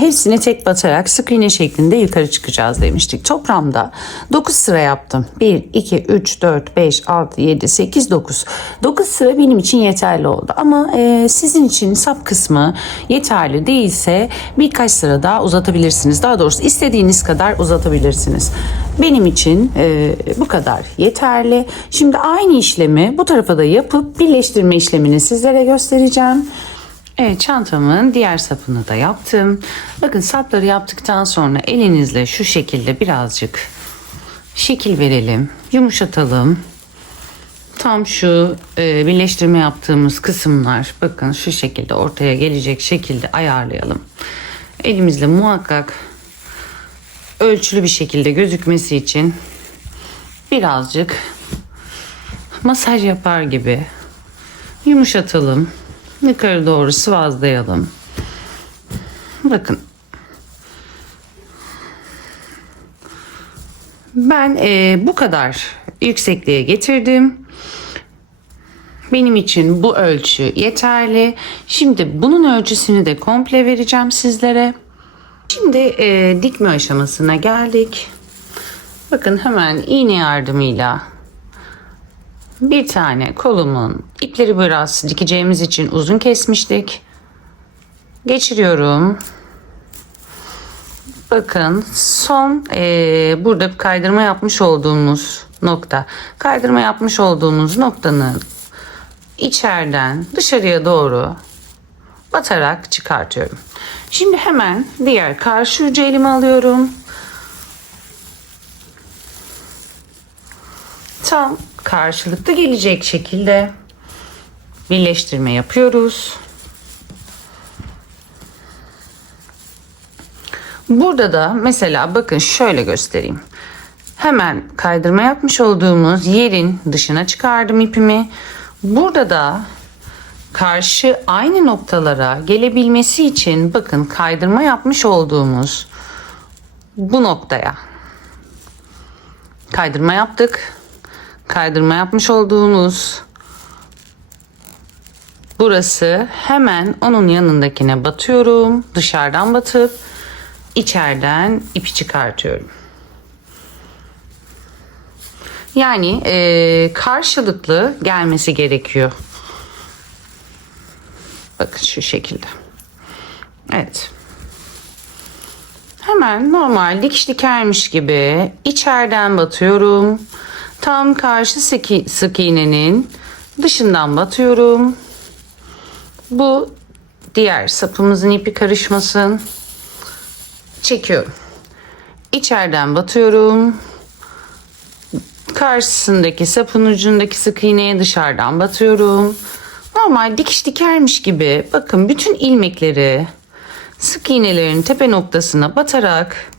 hepsini tek batarak sık iğne şeklinde yukarı çıkacağız demiştik. Toplamda 9 sıra yaptım. 1, 2, 3, 4, 5, 6, 7, 8, 9. 9 sıra benim için yeterli oldu. Ama sizin için sap kısmı yeterli değilse birkaç sıra daha uzatabilirsiniz. Daha doğrusu istediğiniz kadar uzatabilirsiniz. Benim için bu kadar yeterli. Şimdi aynı işlemi bu tarafa da yapıp birleştirme işlemini sizlere göstereceğim. Evet, çantamın diğer sapını da yaptım. Bakın, sapları yaptıktan sonra elinizle şu şekilde birazcık şekil verelim, yumuşatalım. Tam şu birleştirme yaptığımız kısımlar, bakın şu şekilde ortaya gelecek şekilde ayarlayalım. Elimizle muhakkak ölçülü bir şekilde gözükmesi için birazcık masaj yapar gibi yumuşatalım. Yukarı doğru sıvazlayalım. Bakın. Ben bu kadar yüksekliğe getirdim. Benim için bu ölçü yeterli. Şimdi bunun ölçüsünü de komple vereceğim sizlere. Şimdi dikme aşamasına geldik. Bakın, hemen iğne yardımıyla bir tane kolumun ipleri biraz dikeceğimiz için uzun kesmiştik. Geçiriyorum. Bakın, son burada kaydırma yapmış olduğumuz nokta. Kaydırma yapmış olduğumuz noktanın içeriden dışarıya doğru batarak çıkartıyorum. Şimdi hemen diğer karşı ucu elime alıyorum. Tam karşılıklı gelecek şekilde birleştirme yapıyoruz. Burada da mesela bakın, şöyle göstereyim. Hemen kaydırma yapmış olduğumuz yerin dışına çıkardım ipimi. Burada da karşı aynı noktalara gelebilmesi için bakın, kaydırma yapmış olduğumuz bu noktaya kaydırma yaptık. Kaydırma yapmış olduğumuz burası, hemen onun yanındakine batıyorum. Dışarıdan batıp içeriden ipi çıkartıyorum. Yani karşılıklı gelmesi gerekiyor. Bakın şu şekilde. Evet. Hemen normal dikiş dikermiş gibi içeriden batıyorum. Tam karşı sık iğnenin dışından batıyorum. Bu diğer sapımızın ipi karışmasın. Çekiyorum. İçeriden batıyorum. Karşısındaki sapın ucundaki sık iğneye dışarıdan batıyorum. Normal dikiş dikermiş gibi bakın bütün ilmekleri sık iğnelerin tepe noktasına batarak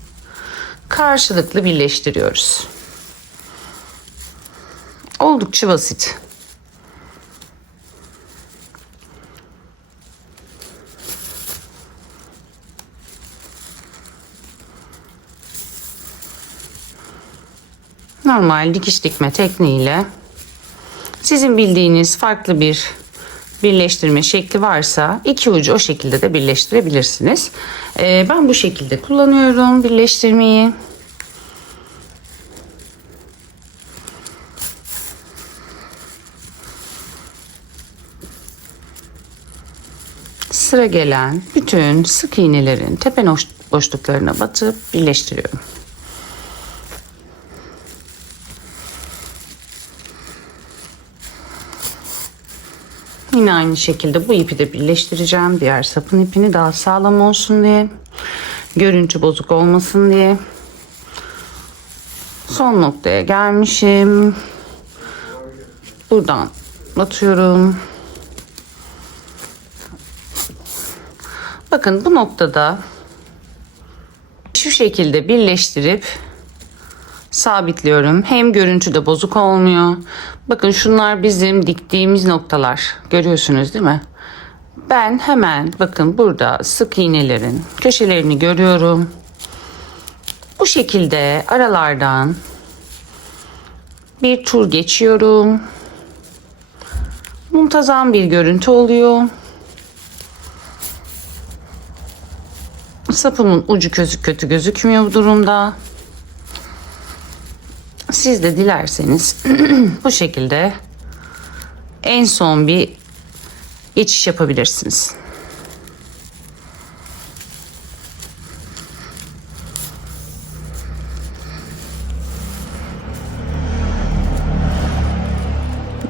karşılıklı birleştiriyoruz. Oldukça basit. Normal dikiş dikme tekniğiyle sizin bildiğiniz farklı bir birleştirme şekli varsa iki ucu o şekilde de birleştirebilirsiniz. Ben bu şekilde kullanıyorum birleştirmeyi. Sıra gelen bütün sık iğnelerin tepe boşluklarına batıp birleştiriyorum. Yine aynı şekilde bu ipi de birleştireceğim. Diğer sapın ipini daha sağlam olsun diye. Görüntü bozuk olmasın diye. Son noktaya gelmişim. Buradan batıyorum. Bakın bu noktada şu şekilde birleştirip sabitliyorum. Hem görüntü de bozuk olmuyor. Bakın şunlar bizim diktiğimiz noktalar. Görüyorsunuz değil mi? Ben hemen bakın burada sık iğnelerin köşelerini görüyorum. Bu şekilde aralardan bir tur geçiyorum. Muntazam bir görüntü oluyor. Sapımın ucu kötü gözükmüyor bu durumda. Siz de dilerseniz bu şekilde en son bir geçiş yapabilirsiniz.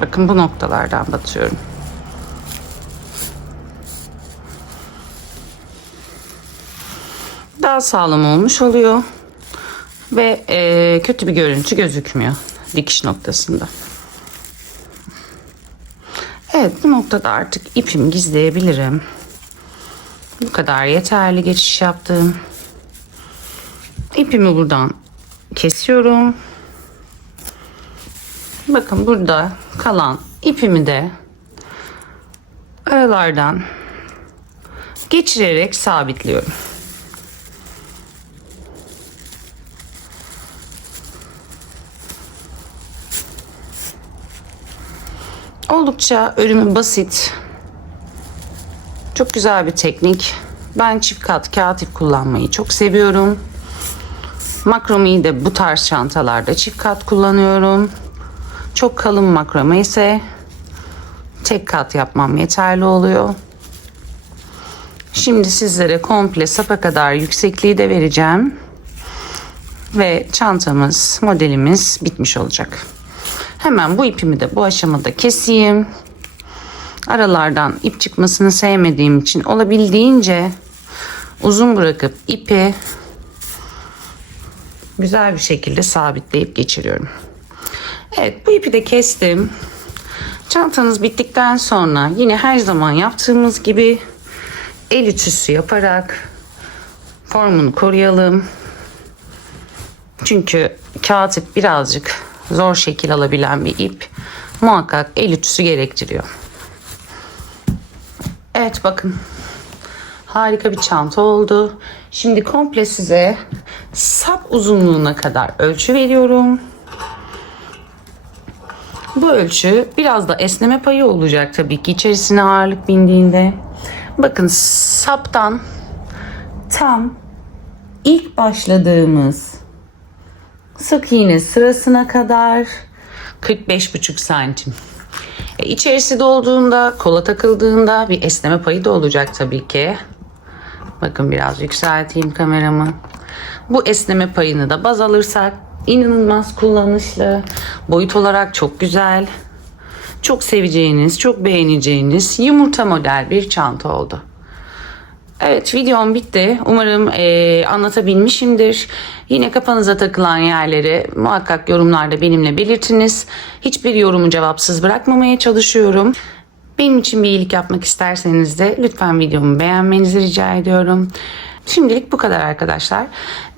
Bakın bu noktalardan batıyorum. Daha sağlam olmuş oluyor. Ve kötü bir görüntü gözükmüyor dikiş noktasında. Evet, bu noktada artık ipimi gizleyebilirim. Bu kadar yeterli geçiş yaptım. İpimi buradan kesiyorum. Bakın burada kalan ipimi de aralardan geçirerek sabitliyorum. Oldukça örümü basit. Çok güzel bir teknik. Ben çift kat kağıt ip kullanmayı çok seviyorum. Makromeyi de bu tarz çantalarda çift kat kullanıyorum. Çok kalın makrome ise tek kat yapmam yeterli oluyor. Şimdi sizlere komple sapa kadar yüksekliği de vereceğim. Ve çantamız, modelimiz bitmiş olacak. Hemen bu ipimi de bu aşamada keseyim. Aralardan ip çıkmasını sevmediğim için olabildiğince uzun bırakıp ipi güzel bir şekilde sabitleyip geçiriyorum. Evet, bu ipi de kestim. Çantanız bittikten sonra yine her zaman yaptığımız gibi el ütüsü yaparak formunu koruyalım. Çünkü kağıt ip birazcık zor şekil alabilen bir ip. Muhakkak el ütüsü gerektiriyor. Evet, bakın. Harika bir çanta oldu. Şimdi komple size sap uzunluğuna kadar ölçü veriyorum. Bu ölçü biraz da esneme payı olacak tabii ki içerisine ağırlık bindiğinde. Bakın saptan tam ilk başladığımız sık iğne sırasına kadar 45,5 santim. İçerisi dolduğunda, kola takıldığında bir esneme payı da olacak tabii ki. Bakın biraz yükselteyim kameramı. Bu esneme payını da baz alırsak inanılmaz kullanışlı. Boyut olarak çok güzel. çok seveceğiniz, çok beğeneceğiniz yumurta model bir çanta oldu. Evet, videom bitti. Umarım anlatabilmişimdir. Yine kafanıza takılan yerleri muhakkak yorumlarda benimle belirtiniz. Hiçbir yorumu cevapsız bırakmamaya çalışıyorum. Benim için bir iyilik yapmak isterseniz de lütfen videomu beğenmenizi rica ediyorum. Şimdilik bu kadar arkadaşlar.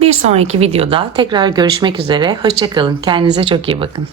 Bir sonraki videoda tekrar görüşmek üzere. Hoşça kalın. Kendinize çok iyi bakın.